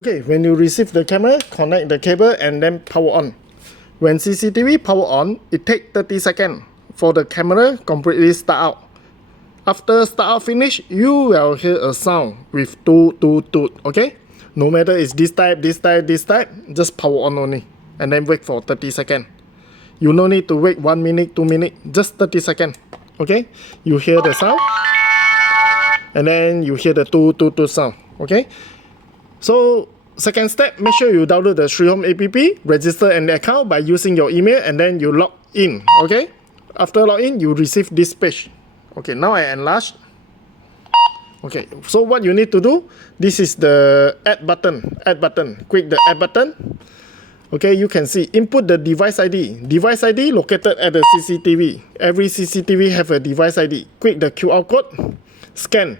Okay, when you receive the camera, connect the cable and then power on. When CCTV power on, it takes 30 seconds for the camera completely start out. After start out finish, you will hear a sound with toot, okay? No matter it's this type, just power on only. And then wait for 30 seconds. You no need to wait 1 minute, 2 minutes, just 30 seconds, okay? You hear the sound, and then you hear the toot sound, okay? So, second step, make sure you download the SriHome app, register an account by using your email, and then you log in, okay? After login, you receive this page. Okay, now I enlarge. Okay, so what you need to do, this is the add button. Click the add button. Okay, you can see, input the device ID. Device ID located at the CCTV. Every CCTV have a device ID. Click the QR code, scan.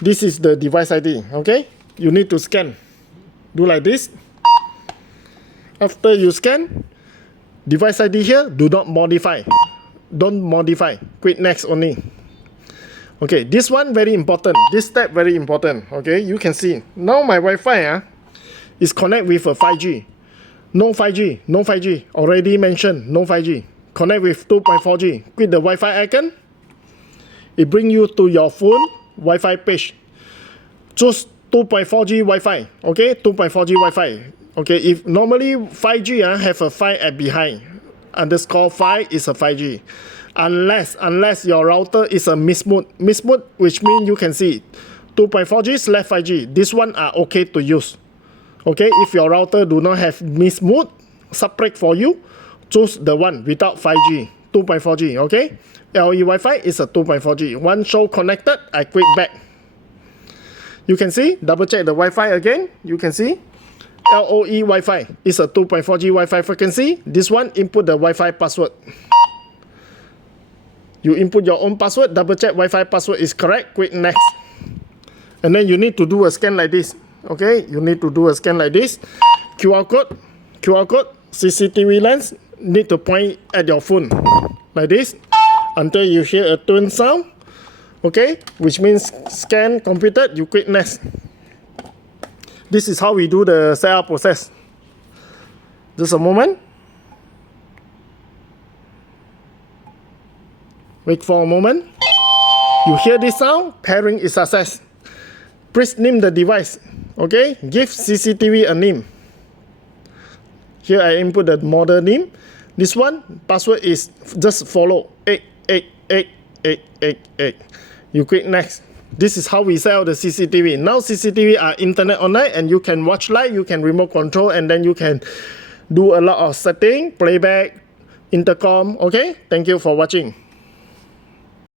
This is the device ID, okay? You need to scan. Do like this. After you scan, device ID here, do not modify. Don't modify. Click next only. Okay, this one very important. This step very important. Okay, you can see. Now my Wi-Fi is connect with a 5G. No 5G. Already mentioned, no 5G. Connect with 2.4G. Click the Wi-Fi icon. It bring you to your phone Wi-Fi page. Choose 2.4G Wi-Fi, okay? 2.4G Wi-Fi. Okay, if normally 5G have a 5 at behind, underscore 5 is a 5G. Unless your router is a mismode, which means you can see 2.4G/5G. This one are okay to use. Okay, if your router do not have mismode, separate for you, choose the one without 5G, 2.4G, okay? LE Wi-Fi is a 2.4G. One show connected, I click back. You can see, double check the Wi-Fi again. You can see, LOE Wi-Fi is a 2.4G Wi-Fi frequency. This one, input the Wi-Fi password. You input your own password, double check Wi-Fi password is correct, click next. And then you need to do a scan like this. Okay, you need to do a scan like this. QR code, CCTV lens, need to point at your phone like this until you hear a tone sound. Okay, which means scan completed, you click next. This is how we do the setup process. Just a moment. Wait for a moment. You hear this sound, pairing is success. Please name the device. Okay, give CCTV a name. Here I input the model name. This one, password is just follow 8888888. You click next. This is how we set up the CCTV. Now CCTV are internet online and you can watch live, you can remote control, and then you can do a lot of setting, playback, intercom. Okay, thank you for watching.